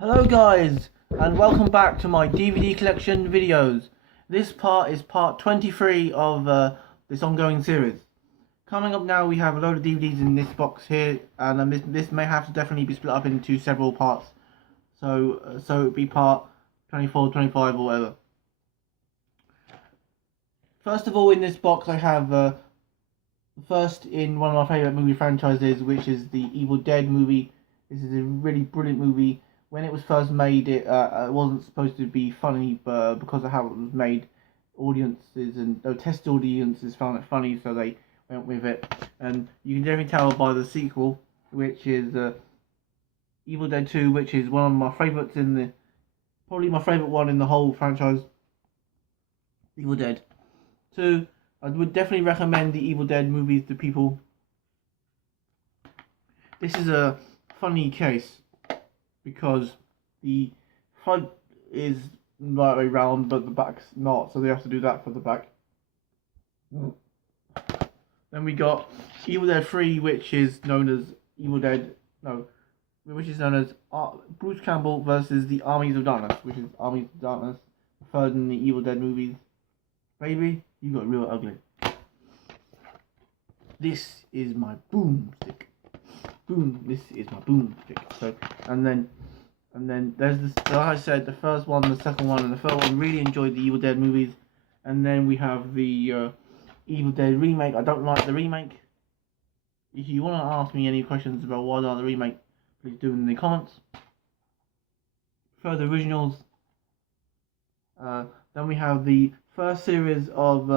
Hello guys, and welcome back to my DVD collection videos. This part is part 23 of this ongoing series. Coming up now, we have a load of DVDs in this box here, and this may have to definitely be split up into several parts. So it'll be part 24, 25 or whatever. First of all, in this box I have first in one of my favourite movie franchises, which is the Evil Dead movie. This is a really brilliant movie. When it was first made, it wasn't supposed to be funny, but because of how it was made, audiences and test audiences found it funny, so they went with it. And you can definitely tell by the sequel, which is Evil Dead 2, which is one of my favourites probably my favourite one in the whole franchise. Evil Dead 2. I would definitely recommend the Evil Dead movies to people. This is a funny case because the front is the right way round, but the back's not, so they have to do that for the back. Then we got Evil Dead 3, which is known as Bruce Campbell versus the Armies of Darkness, which is Armies of Darkness, the third in the Evil Dead movies. Baby, you got real ugly. This is my boomstick. Boom, this is my boomstick. So, and then there's this, like I said, the first one, the second one, and the third one. Really enjoyed the Evil Dead movies. And then we have the Evil Dead remake. I don't like the remake. If you want to ask me any questions about why I don't like the remake, please do in the comments. Further originals. Then we have the first series of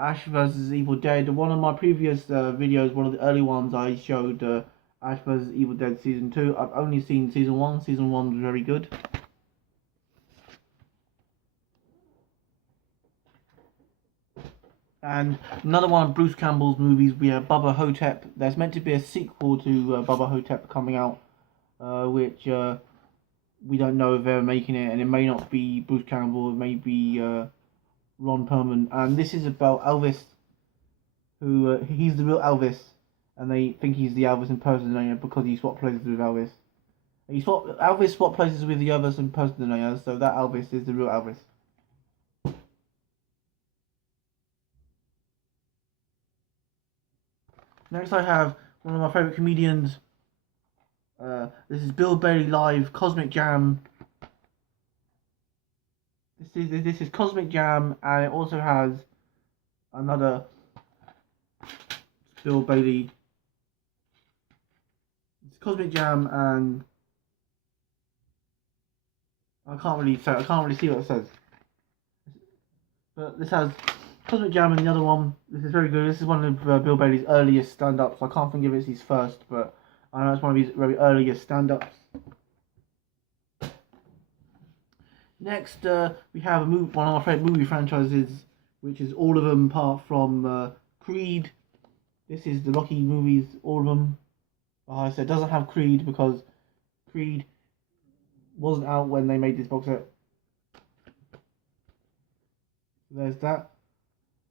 Ash vs Evil Dead. One of my previous videos, one of the early ones, I showed Ash vs Evil Dead Season 2. I've only seen Season 1. Season 1 was very good. And another one of Bruce Campbell's movies, we have Bubba Ho-Tep. There's meant to be a sequel to Bubba Ho-Tep coming out, which we don't know if they're making it, and it may not be Bruce Campbell, it may be Ron Perlman. And this is about Elvis, who he's the real Elvis, and they think he's the Elvis impersonator because he swapped places with Elvis. Elvis swapped places with the Elvis impersonator, so that Elvis is the real Elvis. Next I have one of my favourite comedians. This is Bill Bailey Live, Cosmic Jam. This is Cosmic Jam, and it also has another Bill Bailey. It's Cosmic Jam, and I can't really see what it says. But this has Cosmic Jam and the other one. This is very good. This is one of Bill Bailey's earliest stand-ups. I can't think if it's his first, but I know it's one of his very earliest stand-ups. Next, we have one of my favourite movie franchises, which is all of them apart from Creed. This is the Rocky movies, all of them. Like I said, it doesn't have Creed because Creed wasn't out when they made this box set. There's that.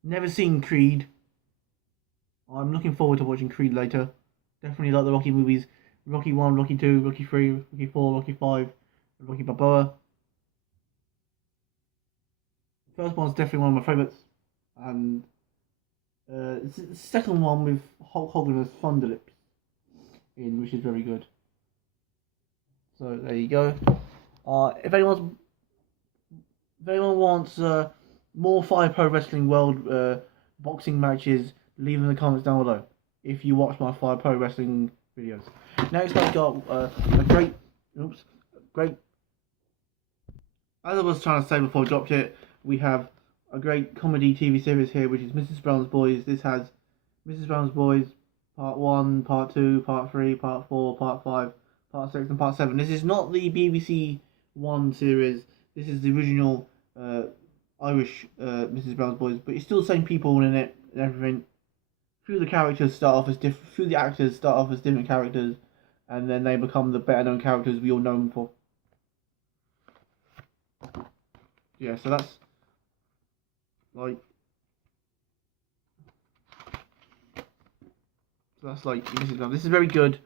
Never seen Creed. I'm looking forward to watching Creed later. Definitely like the Rocky movies. Rocky 1, Rocky 2, Rocky 3, Rocky 4, Rocky 5, and Rocky Balboa. First one's definitely one of my favourites. And it's the second one with Hulk Hogan as Thunderlips in, which is very good. So there you go. If anyone wants more Fire Pro Wrestling World boxing matches, leave in the comments down below if you watch my Fire Pro Wrestling videos. Next I've got a great, as I was trying to say before I dropped it, we have a great comedy TV series here, which is Mrs. Brown's Boys. This has Mrs. Brown's Boys Part 1, Part 2, Part 3, Part 4, Part 5, Part 6 and Part 7. This is not the BBC One series. This is the original Irish Mrs. Brown's Boys, but it's still the same people in it and everything. Few of the characters start off as different. Few of the actors start off as different characters, and then they become the better known characters we all know them for. Yeah, so that's like this is very good.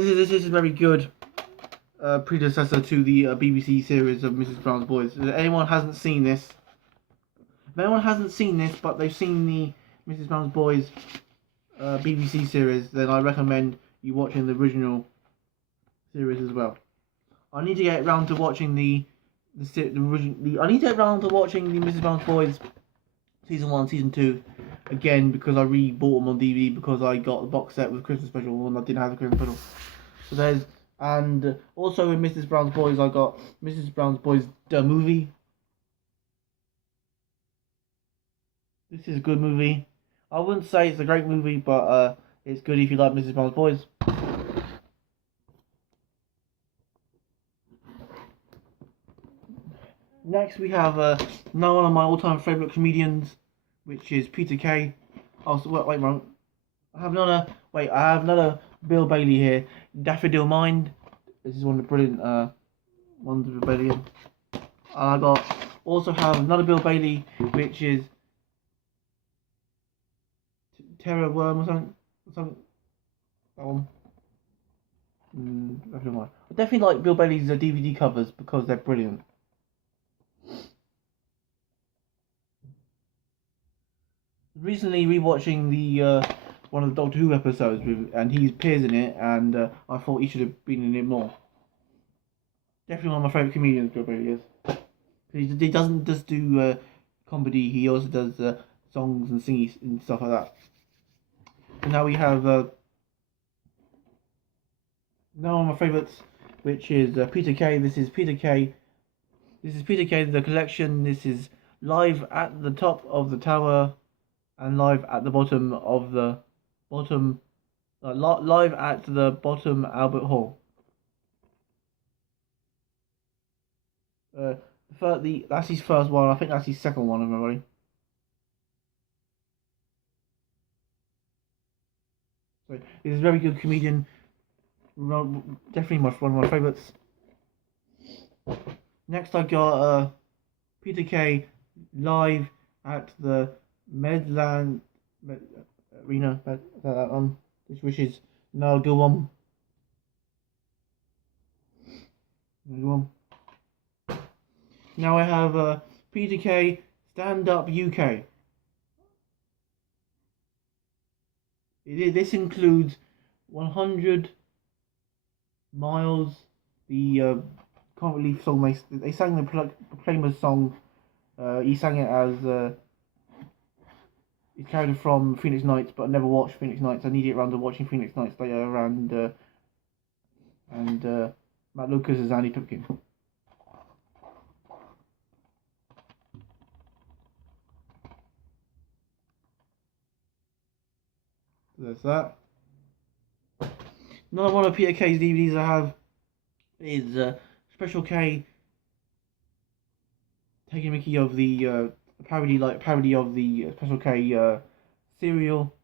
this is a very good predecessor to the BBC series of Mrs. Brown's Boys. If anyone hasn't seen this, but they've seen the Mrs. Brown's Boys BBC series, then I recommend you watching the original series as well. I need to get around to watching I need to get around to watching the Mrs. Brown's Boys season 1, season 2 again, because I re-bought them on DVD because I got the box set with Christmas special and I didn't have the Christmas special. So there's, and also in Mrs. Brown's Boys I got Mrs. Brown's Boys the movie. This is a good movie. I wouldn't say it's a great movie, but it's good if you like Mrs. Brown's Boys. Next we have now one of my all-time favourite comedians, which is Peter Kay. Oh, so, wait, wrong. I have another Bill Bailey here. Daffodil Mind. This is one of the brilliant ones of Bill Bailey. And also have another Bill Bailey, which is Terror Worm or something. That one. I definitely like Bill Bailey's DVD covers because they're brilliant. Recently rewatching the one of the Doctor Who episodes and he appears in it, and I thought he should have been in it more. Definitely one of my favourite comedians, Bill Bailey is. He doesn't just do comedy; he also does songs and singing and stuff like that. And now we have now one of my favourites, which is Peter Kay. This is Peter Kay. The collection. This is Live at the Top of the Tower and Live at the Bottom of the Bottom. Live at the Bottom Albert Hall. That's his first one. I think that's his second one, everybody. So he's a very good comedian. Definitely one of my favourites. Next I got Peter Kay live at the Medland Arena, which is no good one. Now I have Peter Kay Stand Up UK. This includes 100 Miles, the Can't Believe song they sang the Proclaimers song. He sang it as he's carried it from Phoenix Nights, but I never watched Phoenix Nights. I need to get around to watching Phoenix Nights later, and Matt Lucas as Andy Pipkin. There's that. Another one of Peter Kay's DVDs I have is Special K taking Mickey of the parody of the Special K serial.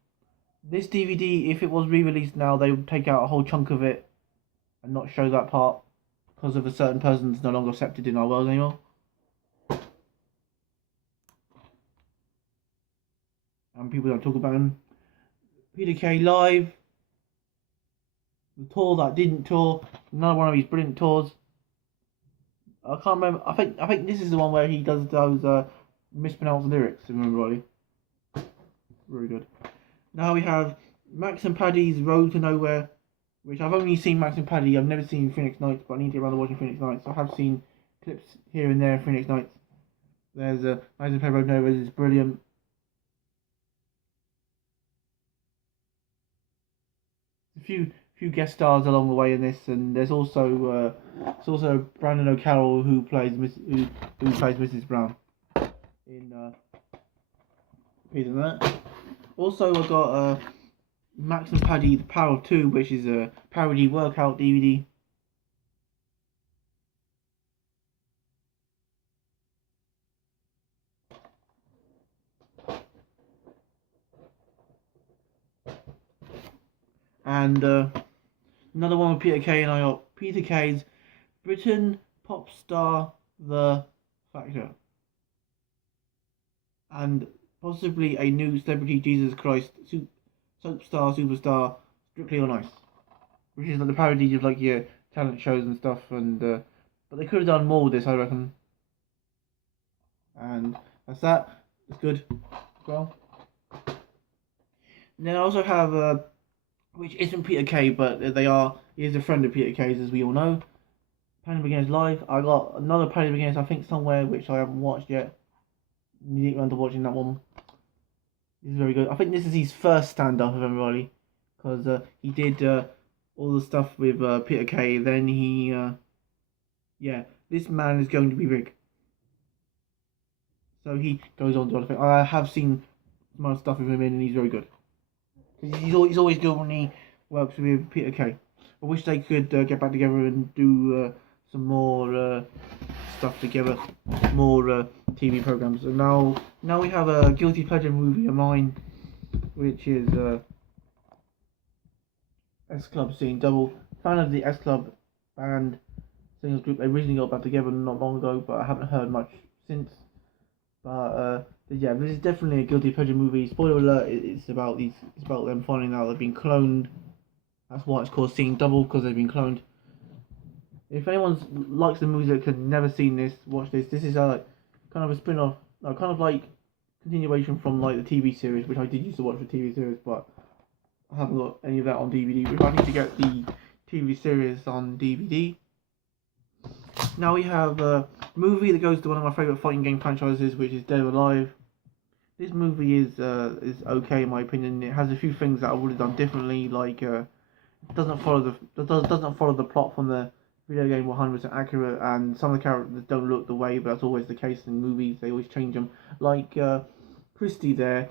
This DVD, if it was re-released now, they would take out a whole chunk of it and not show that part because of a certain person's no longer accepted in our world anymore. And people don't talk about him. Peter Kay live. The tour that didn't tour. Another one of his brilliant tours. I can't remember. I think this is the one where he does those mispronounced lyrics. If I remember rightly. Very good. Now we have Max and Paddy's Road to Nowhere, which I've only seen Max and Paddy. I've never seen Phoenix Nights, but I need to get around to watching Phoenix Nights. I have seen clips here and there of Phoenix Nights. There's Max and Paddy Road to Nowhere is brilliant. A few guest stars along the way in this, and there's also Brandon O'Carroll who plays Mrs. Brown in that. Also, I've got Max and Paddy: The Power of Two, which is a parody workout DVD. And another one with Peter Kay, and I got Peter Kay's Britain Pop Star The Factor. And possibly a new Celebrity Jesus Christ soap star superstar, Strictly on Ice. which is like the parodies of like your talent shows and stuff. And but they could have done more with this, I reckon. And that's that. It's good. Well, and then I also have which isn't Peter Kay, but he is a friend of Peter Kay's, as we all know. Panic Begins Live. I got another Panic Begins, I think, somewhere, which I haven't watched yet. You need to watching that one. This is very good. I think this is his first stand-up of everybody, because he did all the stuff with Peter Kay. Then he, yeah, this man is going to be big. So he goes on to other things. I have seen some other stuff with him in, and he's very good. He's always good when he works with Peter Kay. I wish they could get back together and do some more stuff together, more TV programs. And now we have a guilty pleasure movie of mine, which is S Club Seeing Double. Fan of the S Club band singers group. They originally got back together not long ago, but I haven't heard much since. But yeah, this is definitely a guilty pleasure movie. Spoiler alert: it's about them finding out they've been cloned. That's why it's called Seeing Double, because they've been cloned. If anyone likes the movies that have never seen this, watch this. This is a kind of a spin-off, kind of like continuation from like the TV series, which I did used to watch the TV series, but I haven't got any of that on DVD. Which I need to get the TV series on DVD. Now we have a movie that goes to one of my favourite fighting game franchises, which is Dead or Alive. This movie is okay in my opinion. It has a few things that I would have done differently, like it doesn't follow the plot from the video game 100% accurate, and some of the characters don't look the way, but that's always the case in movies. They always change them. Like Christy there,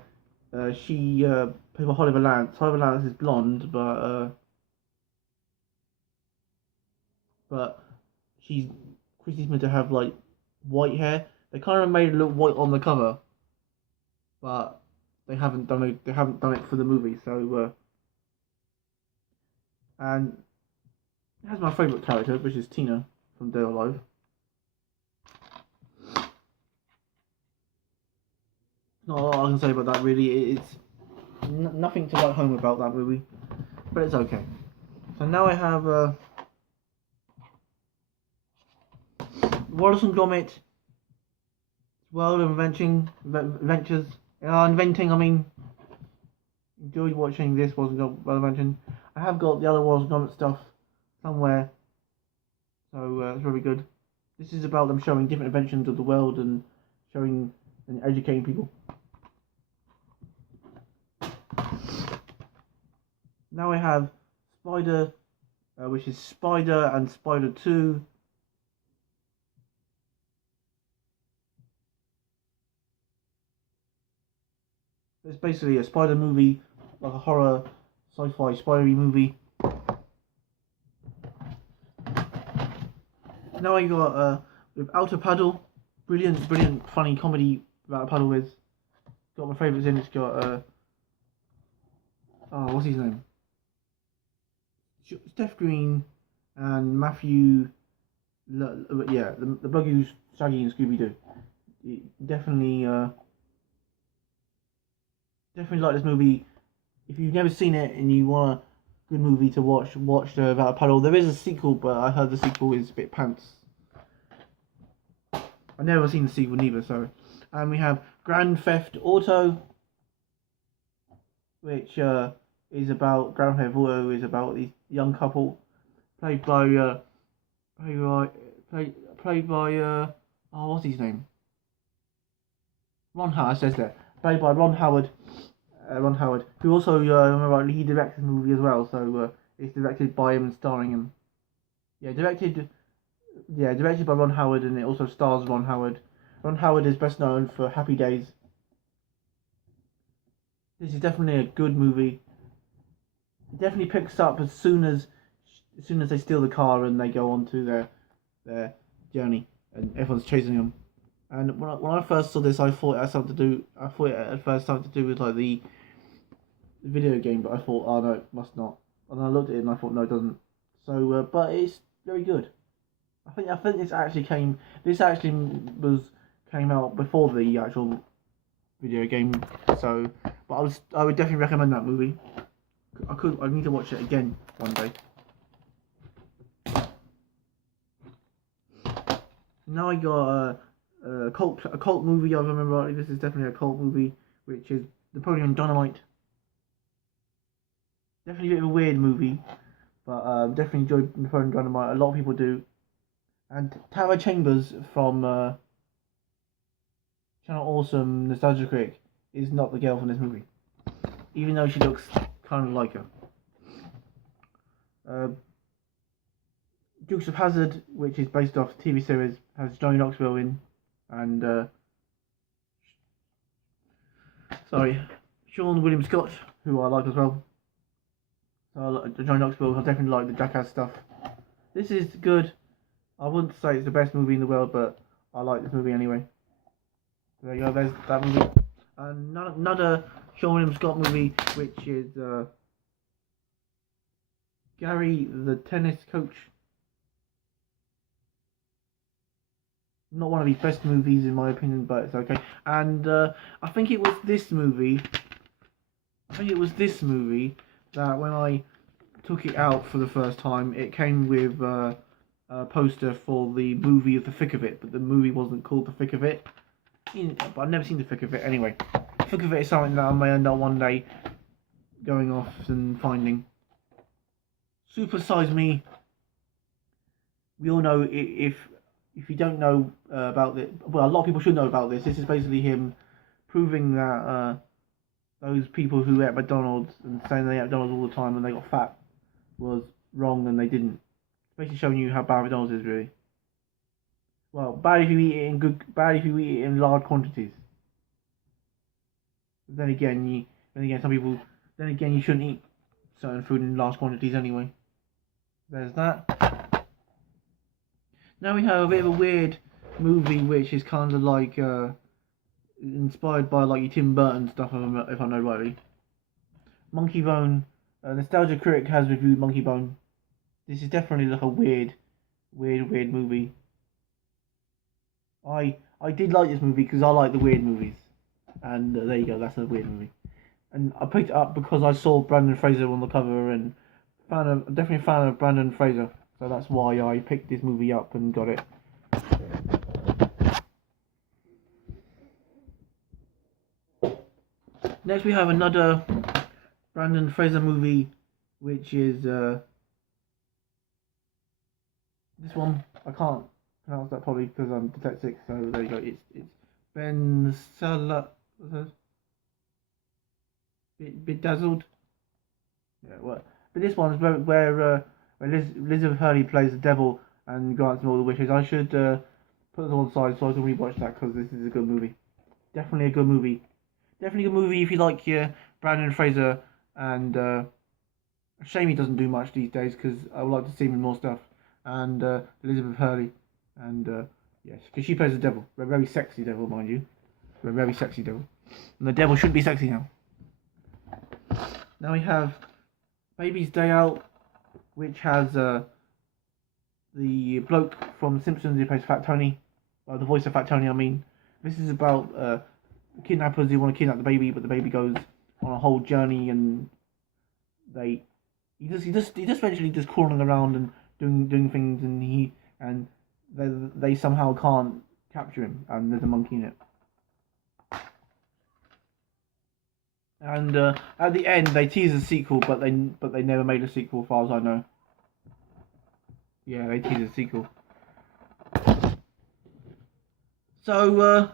she played by Oliver Lance. Oliver Lance is blonde, but Christy's meant to have like white hair. They kind of made it look white on the cover, but they haven't done it. They haven't done it for the movie. So and it has my favourite character, which is Tina from Dead or Alive. Not a lot I can say about that really. It's nothing to write home about that movie, but it's okay. So now I have Wallace and Gromit, World of Adventures. Inventing, I mean, enjoyed watching this Wallace and Gromit Adventure. I have got the other Wallace and Gromit stuff somewhere, so it's very good. This is about them showing different inventions of the world and showing and educating people. Now I have Spider, which is Spider and Spider 2. It's basically a spider movie, like a horror, sci-fi, spidery movie. Now I got with Outer Paddle, brilliant, funny comedy about Paddle with. Got my favourites in. It's got what's his name? Steph Green and Matthew. Yeah, the bloke who's Shaggy and Scooby Doo. Definitely like this movie. If you've never seen it and you want a good movie to watch About a Paddle. There is a sequel, but I heard the sequel is a bit pants. I've never seen the sequel neither, so. And we have Grand Theft Auto, which is about Grand Theft Auto is about this young couple played by what's his name? Ron Howard, says there. Played by Ron Howard, who also, remember rightly, he directed the movie as well, so it's directed by him and starring him. Directed by Ron Howard, and it also stars Ron Howard. Ron Howard is best known for Happy Days. This is definitely a good movie. It definitely picks up as soon as they steal the car and they go on to their journey, and everyone's chasing them. And when I first saw this, I thought it had something to do. I thought it at first something to do with like the video game, but I thought, oh no, it must not. And I looked at it and I thought, no, it doesn't. So, but it's very good. I think this actually came out before the actual video game. So, but I would definitely recommend that movie. I need to watch it again one day. Now I got a cult movie. I remember rightly. This is definitely a cult movie, which is Napoleon Dynamite. Definitely a bit of a weird movie, but definitely enjoyed Napoleon Dynamite. A lot of people do. And Tara Chambers from Channel Awesome Nostalgia Critic is not the girl from this movie, even though she looks kind of like her. Uh, Dukes of Hazzard, which is based off the TV series, has Johnny Knoxville in, and Sean William Scott, who I like as well. So Johnny Knoxville, I definitely like the Jackass stuff. This is good. I wouldn't say it's the best movie in the world, but I like this movie anyway. So there you go. There's that movie. Another Sean William Scott movie, which is Gary the tennis coach. Not one of his best movies in my opinion, but it's okay. And I think it was this movie. That when I took it out for the first time, it came with a poster for the movie of The Thick of It, but the movie wasn't called The Thick of It. But I've never seen The Thick of It anyway. The Thick of It is something that I may end up one day going off and finding. Super Size Me. We all know if you don't know about it, well, a lot of people should know about this. This is basically him proving that those people who ate McDonald's and saying they ate McDonald's all the time and they got fat was wrong and they didn't. It's basically showing you how bad McDonald's is, really. Well, bad if you eat it in large quantities. But then again, you shouldn't eat certain food in large quantities anyway. There's that. Now we have a bit of a weird movie, which is kind of like inspired by like your Tim Burton stuff, if I know rightly. Monkey Bone. Nostalgia Critic has reviewed Monkey Bone. This is definitely like a weird movie. I did like this movie because I like the weird movies, and there you go. That's a weird movie. And I picked it up because I saw Brendan Fraser on the cover, and definitely a fan of Brendan Fraser. So that's why I picked this movie up and got it. Next we have another Brendan Fraser movie, which is this one. I can't pronounce that probably because I'm dyslexic. So there you go. It's Ben Stiller. Bedazzled. Yeah, what? But this one is where Elizabeth Hurley plays the devil and grants him all the wishes. I should put this on the side so I can rewatch that because this is a good movie. Definitely a good movie. Definitely a good movie if you like your Brandon Fraser, and shame he doesn't do much these days because I would like to see him in more stuff. And Elizabeth Hurley, and yes, because she plays the devil, a very sexy devil, mind you, a very sexy devil, and the devil should be sexy now. Now we have Baby's Day Out, which has the bloke from Simpsons who plays Fat Tony, the voice of Fat Tony. I mean, this is about kidnappers who want to kidnap the baby, but the baby goes on a whole journey, and he just eventually just crawling around and doing things, and they somehow can't capture him, and there's a monkey in it. And at the end, they tease a sequel, but they never made a sequel, as far as I know. Yeah, they tease a sequel. So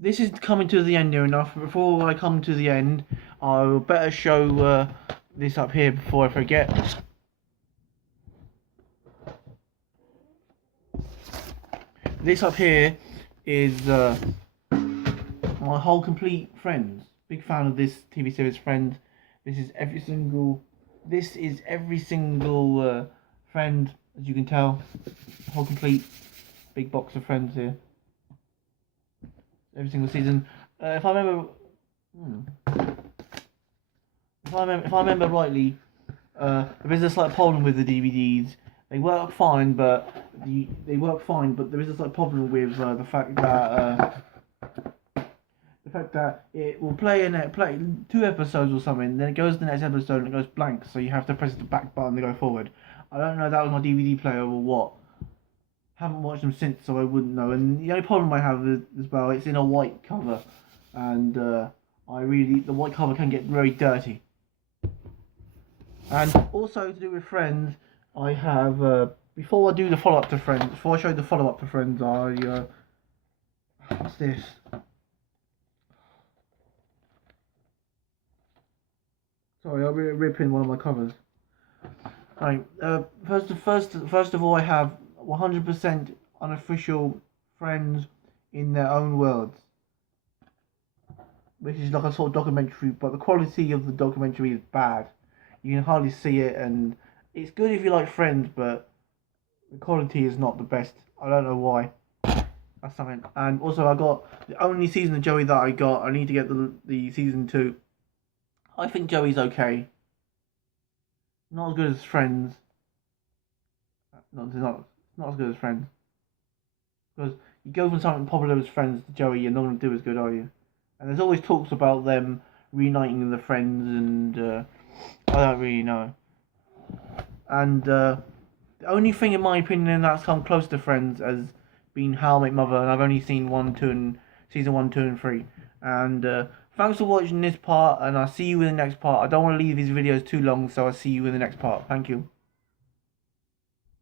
this is coming to the end near enough. Before I come to the end, I'll better show this up here before I forget. This up here is my whole complete Friends. Big fan of this TV series Friends. This is every single Friend, as you can tell. Whole complete big box of Friends here. Every single season. If I remember rightly, there is a slight problem with the DVDs. They work fine, but there is a slight problem with the fact that it will play 2 episodes or something, then it goes to the next episode and it goes blank, so you have to press the back button to go forward. I don't know if that was my DVD player or what. haven't watched them since, so I wouldn't know. And the only problem I have is, as well, it's in a white cover, and the white cover can get very dirty. And also to do with Friends, I have before I do the follow up to Friends, before I show the follow up to Friends, what's this? Sorry, I'll be ripping one of my covers. Right. First of all, I have 100% unofficial Friends in their own words, which is like a sort of documentary, but the quality of the documentary is bad. You can hardly see it, and it's good if you like Friends, but the quality is not the best. I don't know why. That's something. And also, I got the only season of Joey that I got. I need to get the season 2. I think Joey's okay. Not as good as Friends. Not as good as Friends. Because you go from something popular as Friends to Joey, you're not going to do as good, are you? And there's always talks about them reuniting the Friends, and I don't really know. And the only thing, in my opinion, that's come close to Friends has been How I Met Mother, and I've only seen season 1, 2, and 3. And thanks for watching this part, and I'll see you in the next part. I don't want to leave these videos too long, so I'll see you in the next part. Thank you.